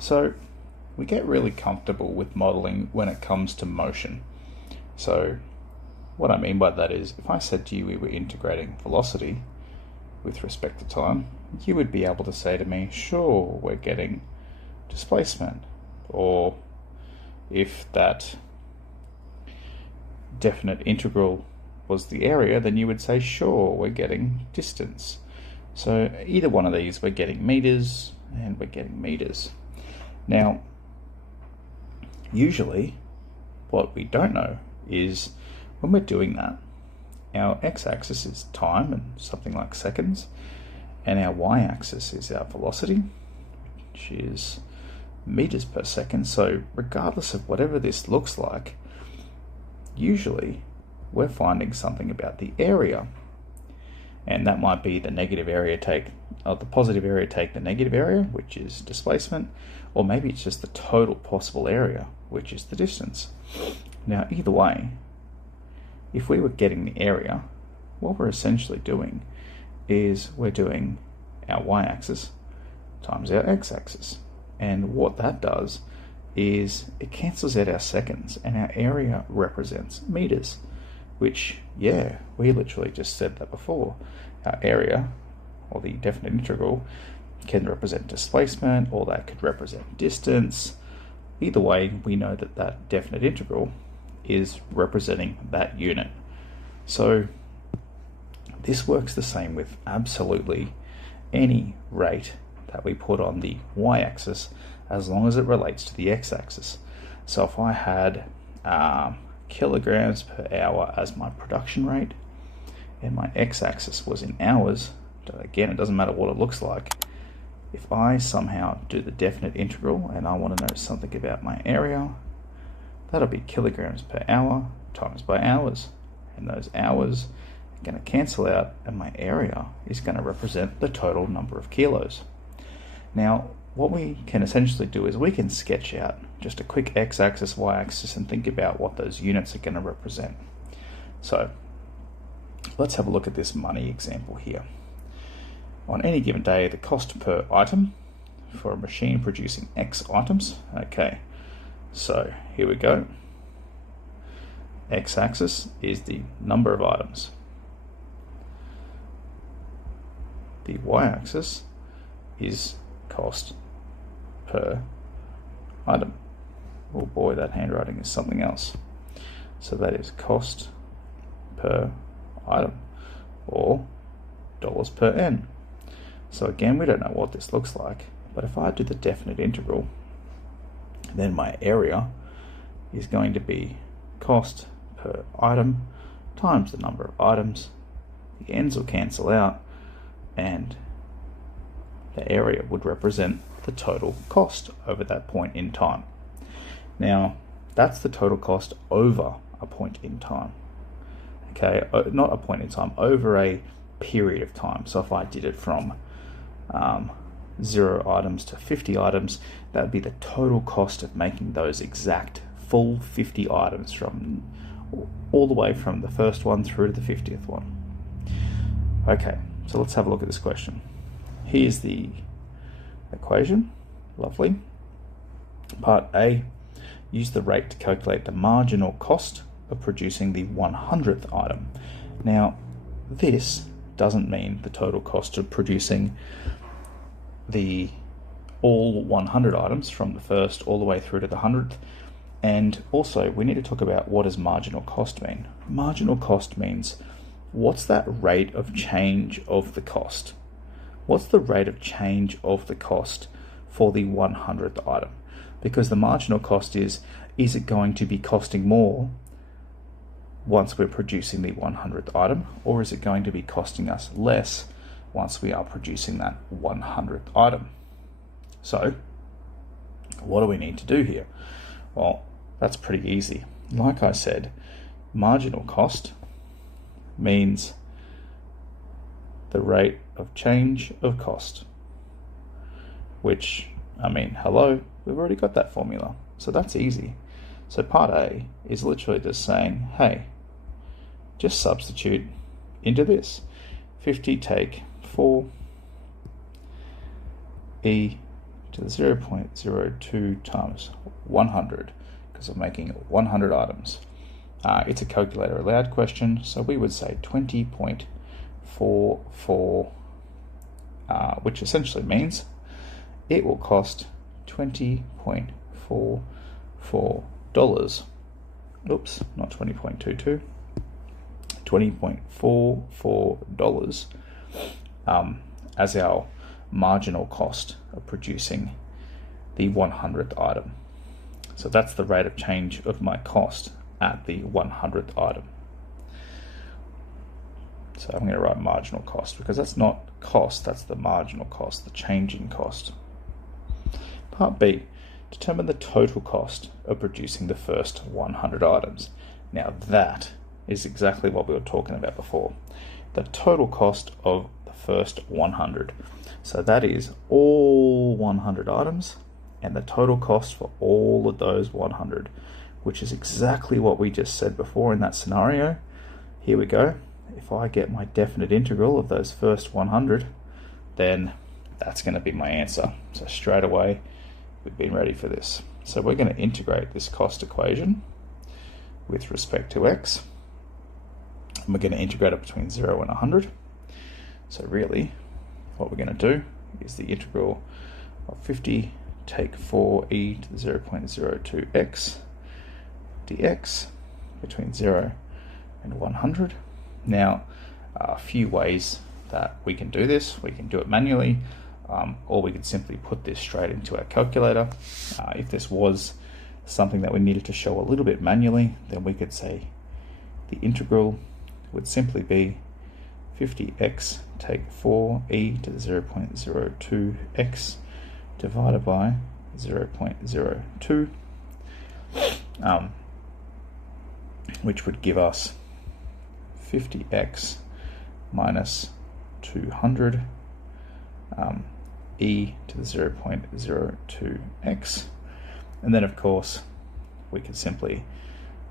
So we get really comfortable with modeling when it comes to motion. So what I mean by that is, if I said to you we were integrating velocity with respect to time, you would be able to say to me, sure, we're getting displacement. Or if that definite integral was the area, then you would say, sure, we're getting distance. So either one of these, we're getting meters and we're getting meters. Now, usually what we don't know is when we're doing that, our x-axis is time and something like seconds, and our y-axis is our velocity, which is meters per second. So regardless of whatever this looks like, usually we're finding something about the area, and that might be the negative area take, or the positive area take the negative area, which is displacement, or maybe it's just the total possible area, which is the distance. Now, either way, if we were getting the area, what we're essentially doing is we're doing our y-axis times our x-axis. And what that does is it cancels out our seconds, and our area represents meters, which, yeah, we literally just said that before. Our area, or the definite integral, can represent displacement, or that could represent distance. Either way, we know that that definite integral is representing that unit. So this works the same with absolutely any rate that we put on the y-axis, as long as it relates to the x-axis. So if I had kilograms per hour as my production rate, and my x-axis was in hours, again, it doesn't matter what it looks like. If I somehow do the definite integral and I want to know something about my area, that'll be kilograms per hour times by hours. And those hours are going to cancel out, and my area is going to represent the total number of kilos. Now, what we can essentially do is we can sketch out just a quick x-axis, y-axis, and think about what those units are going to represent. So let's have a look at this money example here. On any given day, the cost per item for a machine producing X items. Okay, so here we go. X-axis is the number of items. The y-axis is cost per item. Oh boy, that handwriting is something else. So that is cost per item, or dollars per n. So again, we don't know what this looks like, but if I do the definite integral, then my area is going to be cost per item times the number of items. The ends will cancel out, and the area would represent the total cost over that point in time. Now, that's the total cost over a point in time. Okay, not a point in time, over a period of time. So if I did it from 0 items to 50 items, that would be the total cost of making those exact full 50 items, from all the way from the first one through to the 50th one. Okay, so let's have a look at this question. Here's the equation. Lovely. Part A, use the rate to calculate the marginal cost of producing the 100th item. Now, this doesn't mean the total cost of producing the all 100 items from the first all the way through to the 100th. And also, we need to talk about, what does marginal cost mean? Marginal cost means, what's that rate of change of the cost? What's the rate of change of the cost for the 100th item? Because the marginal cost is it going to be costing more once we're producing the 100th item, or is it going to be costing us less once we are producing that 100th item? So, what do we need to do here? Well, that's pretty easy. Like I said, marginal cost means the rate of change of cost, which, I mean, hello, we've already got that formula. So that's easy. So part A is literally just saying, hey, just substitute into this. 50 take 4 e to to the 0.02 times 100, because I'm making 100 items. It's a calculator allowed question, so we would say 20.44, which essentially means it will cost $20.44. Oops, not 20.22. $20.44 as our marginal cost of producing the 100th item. So that's the rate of change of my cost at the 100th item. So I'm going to write marginal cost, because that's not cost, that's the marginal cost, the change in cost. Part B, determine the total cost of producing the first 100 items. Now that is exactly what we were talking about before. The total cost of the first 100. So that is all 100 items and the total cost for all of those 100, which is exactly what we just said before in that scenario. Here we go. If I get my definite integral of those first 100, then that's going to be my answer. So straight away, we've been ready for this. So we're going to integrate this cost equation with respect to x. And we're going to integrate it between 0 and 100. So really, what we're going to do is the integral of 50 take 4e to the 0.02x dx between 0 and 100. Now, a few ways that we can do this. We can do it manually, or we could simply put this straight into our calculator. If this was something that we needed to show a little bit manually, then we could say the integral would simply be 50x take 4e to the 0.02x divided by 0.02, which would give us 50x minus 200 e to the 0.02x. And then of course we could simply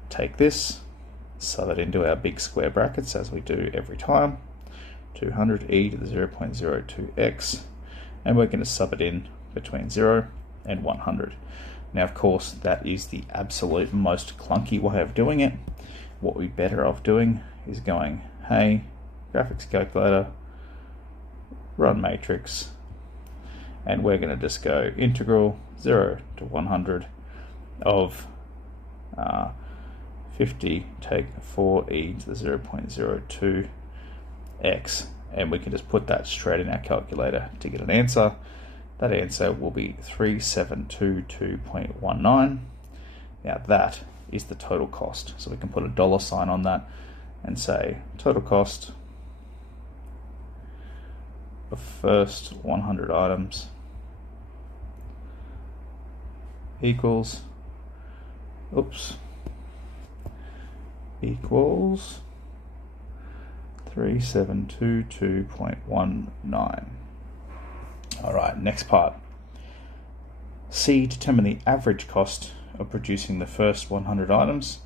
take this, sub it into our big square brackets as we do every time, 200 e to the 0.02x, and we're going to sub it in between 0 and 100. Now of course that is the absolute most clunky way of doing it. What we're better off doing is going, hey, graphics calculator, run matrix, and we're going to just go integral 0 to 100 of 50 take 4e to the 0.02x, and we can just put that straight in our calculator to get an answer. That answer will be 3722.19. Now that is the total cost. So we can put a dollar sign on that and say total cost of first 100 items equals, equals 3722.19. All right, next part. C, determine the average cost of producing the first 100 items.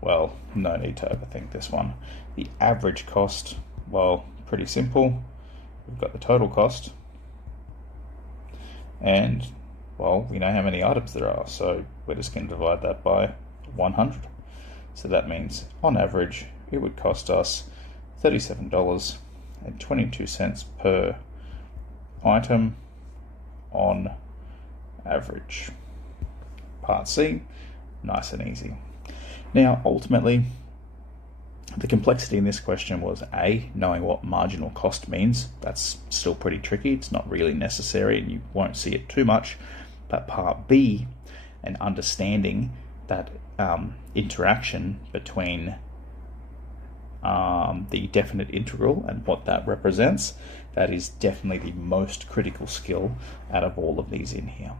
Well, no need to overthink this one. The average cost, well, pretty simple. We've got the total cost, and well, we know how many items there are, so we're just going to divide that by 100. So that means on average it would cost us $37.22 per item on average. Part C, nice and easy. Now ultimately the complexity in this question was A, knowing what marginal cost means. That's still pretty tricky. It's not really necessary and you won't see it too much. But part B, and understanding that interaction between the definite integral and what that represents, that is definitely the most critical skill out of all of these in here.